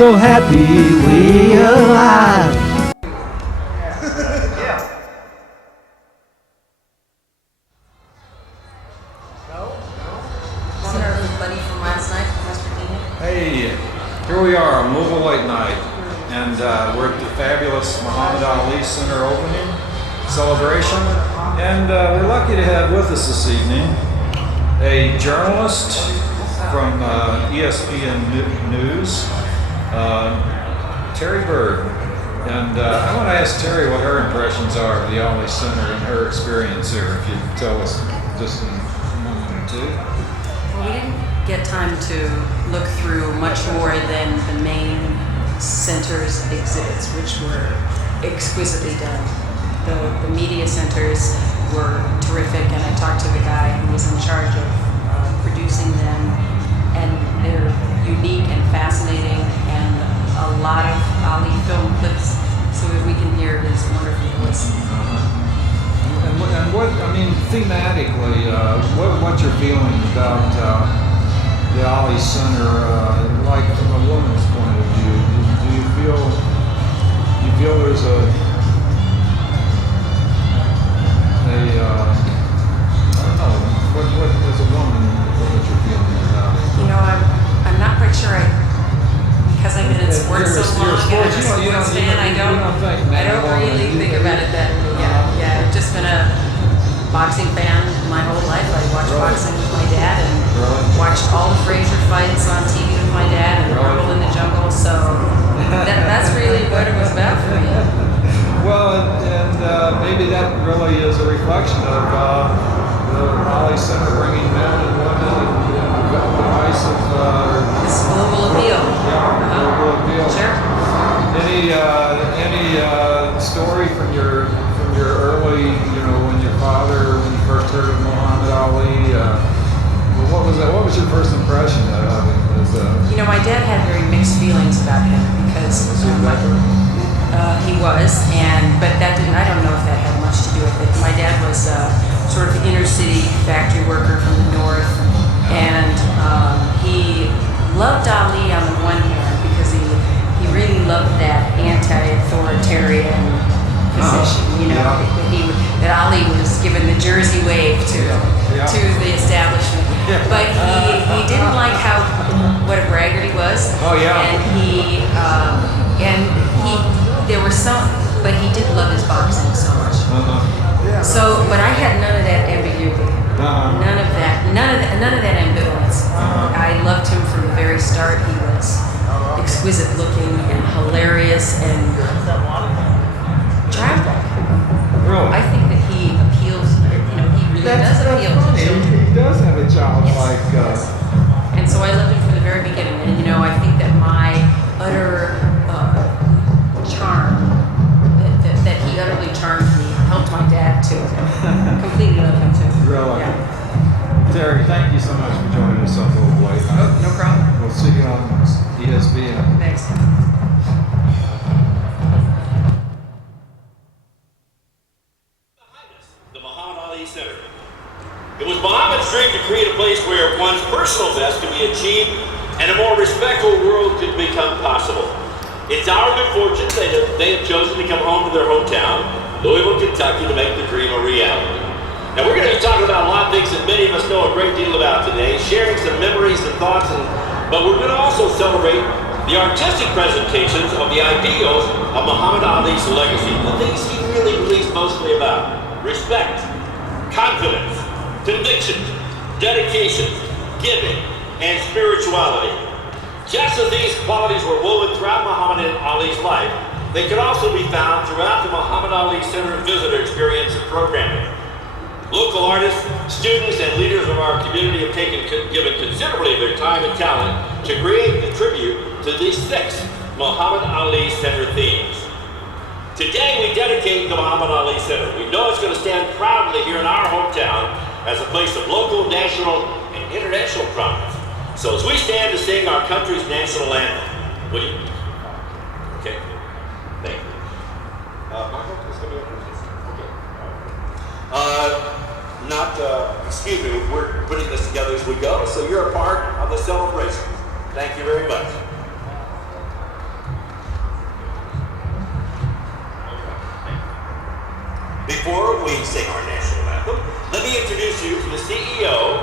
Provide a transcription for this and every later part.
so happy we alive. Hey, here we are on Louisville Late Night, and we're at the fabulous Muhammad Ali Center opening celebration, and we're lucky to have with us this evening a journalist from ESPN News, Terry Bird. And I want to ask Terry what her impressions are of the Ali Center and her experience here, if you'd tell us just in a moment or two. Well, we didn't get time to look through much more than the main center's exhibits, which were exquisitely done. The media centers were terrific, and I talked to the guy who was in charge of producing them, and they're unique and fascinating, and a lot of Ali film clips so that we can hear his wonderful voice. And what, I mean, thematically, what's your feeling about the Ali Center, like from a woman's point of view? Do you feel there's I don't know, what as a woman, what's your feeling about it? You know, I'm not quite sure. Because I've been in sports so long and I'm a sports fan, I don't really think about it that. Yeah, I've just been a boxing fan my whole life. I watched boxing with my dad and watched all the Frazier fights on TV with my dad and Rumble in the Jungle. So that's really what it was about for me. Well, and maybe that really is a reflection of the Ali Center bringing men and women and the device of this global appeal. Yeah, global appeal. Sure. Any story from your early, when your father, when you first heard of Muhammad Ali, what was that? What was your first impression of him? My dad had very mixed feelings about him because he was, but that didn't. I don't know if that had much to do with it. My dad was sort of an inner city factory worker from the north, and he loved Ali on the one hand because he really loved that anti-authoritarian position. That Ali was given the Jersey wave to the establishment, but he didn't like what a braggart he was. Oh yeah. And he there were some, but he did love his boxing so much. So, but I had none of that ambiguity, none of that ambivalence. I loved him from the very start. He was exquisite looking and hilarious and childlike. Really? I think that he appeals. He really does appeal to children. He does have a childlike. Yes. And so I loved him from the very beginning. And I think that my utter charm, that he utterly charmed me, helped my dad to completely love him too. Really? Yeah. Terry, thank you so much for joining us on Louisville Late Night. Oh, no problem. We'll see you on ESPN. Next time. The Muhammad Ali Center. It was Muhammad's dream to create a place where one's personal best could be achieved and a more respectful world could become possible. It's our good fortune that they have chosen to come home to their hometown, Louisville, Kentucky, to make the dream a reality. Now we're going to be talking about a lot of things that many of us know a great deal about today, sharing some memories and thoughts, but we're going to also celebrate the artistic presentations of the ideals of Muhammad Ali's legacy, the things he really believes mostly about: respect, confidence, conviction, dedication, giving, and spirituality. Just as these qualities were woven throughout Muhammad Ali's life, they could also be found throughout the Muhammad Ali Center visitor experience and programming. Local artists, students, and leaders of our community have given considerably of their time and talent to create the tribute to these 6 Muhammad Ali Center themes. Today we dedicate the Muhammad Ali Center. We know it's going to stand proudly here in our hometown as a place of local, national, and international prominence. So as we stand to sing our country's national anthem, would you? Okay. Thank you. Michael, is going to be okay. Excuse me, we're putting this together as we go, so you're a part of the celebration. Thank you very much. Before we sing our national anthem, let me introduce you to the CEO,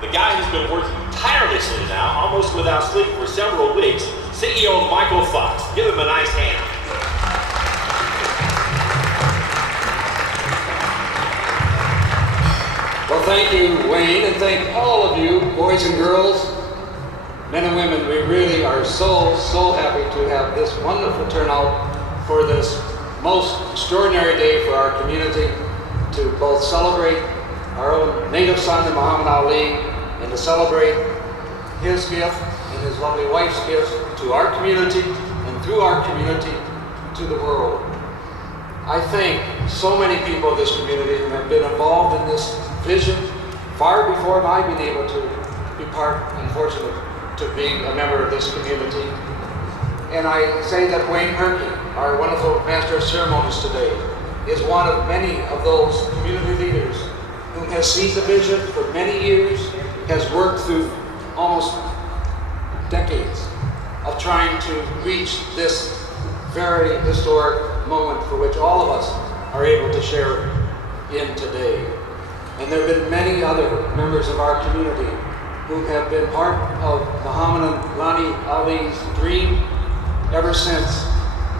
the guy who's been working tirelessly now, almost without sleep for several weeks, CEO Michael Fox. Give him a nice hand. Well, thank you, Wayne, and thank all of you, boys and girls, men and women. We really are so happy to have this wonderful turnout for this most extraordinary day for our community, to both celebrate our own native son, Muhammad Ali, and to celebrate his gift and his lovely wife's gift to our community and through our community to the world. I thank so many people in this community who have been involved in this vision far before I've been able to be part and fortunate to be a member of this community. And I say that Wayne Herkey, our wonderful Master of Ceremonies today, is one of many of those community leaders who has seen the vision for many years, has worked through almost decades of trying to reach this very historic moment for which all of us are able to share in today. And there have been many other members of our community who have been part of Muhammad Ali's dream ever since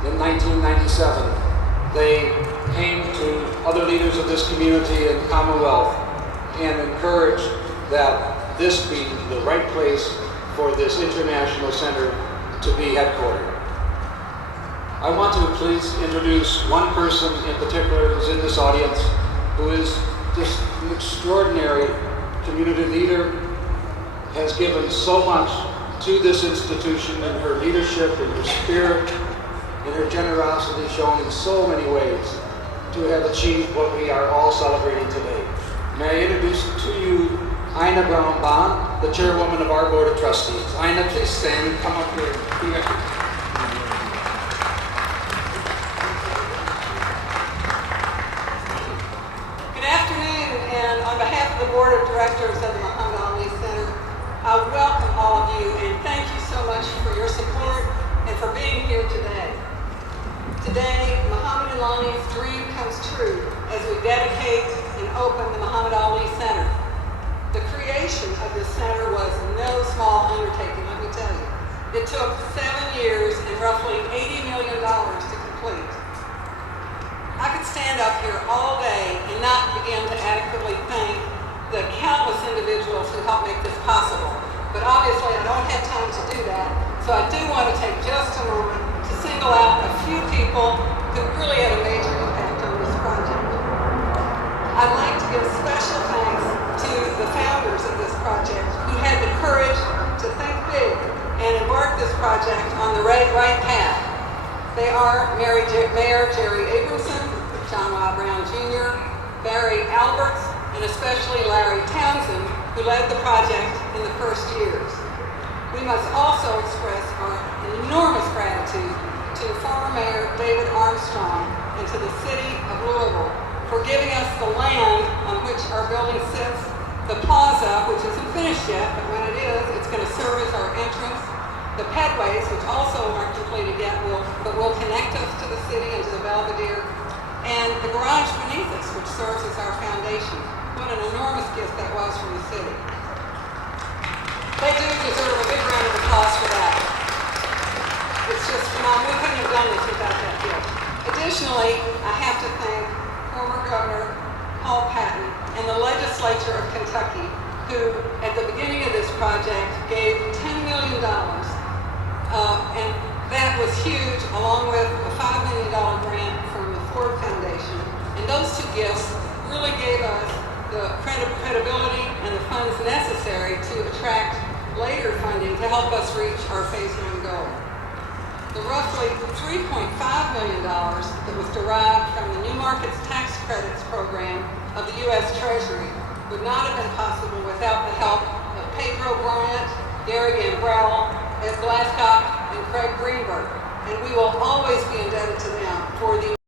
in 1997. They came to other leaders of this community and Commonwealth and encouraged that this be the right place for this international center to be headquartered. I want to please introduce one person in particular who's in this audience, who is just an extraordinary community leader, has given so much to this institution in her leadership, in her spirit, in her generosity shown in so many ways to have achieved what we are all celebrating today. May I introduce to you Ina Brown Bond, the chairwoman of our Board of Trustees. Ina, please stand and come up here. Good afternoon, and on behalf of the Board of Directors of the Muhammad Ali Center, I welcome all of you and thank you so much for your support and for being here today. Today, Muhammad Ali's dream comes true as we dedicate and open the Muhammad Ali Center. The creation of this center was no small undertaking, let me tell you. It took 7 years and roughly $80 million to complete. I could stand up here all day and not begin to adequately thank the countless individuals who helped make this possible. But obviously I don't have time to do that, so I do want to take just a moment to single out a few people who really had a major impact on this project. I'd like to give special thanks to the founders of this project who had the courage to think big and embark this project on the right path. They are Mayor Jerry Abramson, John Y. Brown Jr., Barry Alberts, and especially Larry Townsend, who led the project in the first years. We must also express our enormous gratitude to former Mayor David Armstrong and to the city of Louisville for giving us the land on which our building sits, the plaza, which isn't finished yet, but when it is, it's going to serve as our entrance, the pedways, which also aren't completed yet, but will connect us to the city and to the Belvedere, and the garage beneath us, which serves as our foundation. What an enormous gift that was from the city. They do deserve a big round of applause for that. It's just phenomenal. We couldn't have done this without that gift. Additionally, I have to thank former Governor Paul Patton and the legislature of Kentucky, who at the beginning of this project gave $10 million, and that was huge, along with a $5 million grant from the Ford Foundation. And those two gifts really gave us the credibility and the funds necessary to attract later funding to help us reach our Phase 1 goal. The roughly $3.5 million that was derived from the New Markets Tax Credits program of the U.S. Treasury would not have been possible without the help of Pedro Bryant, Gary Gambrell, Ed Glasscock, and Craig Greenberg. And we will always be indebted to them for the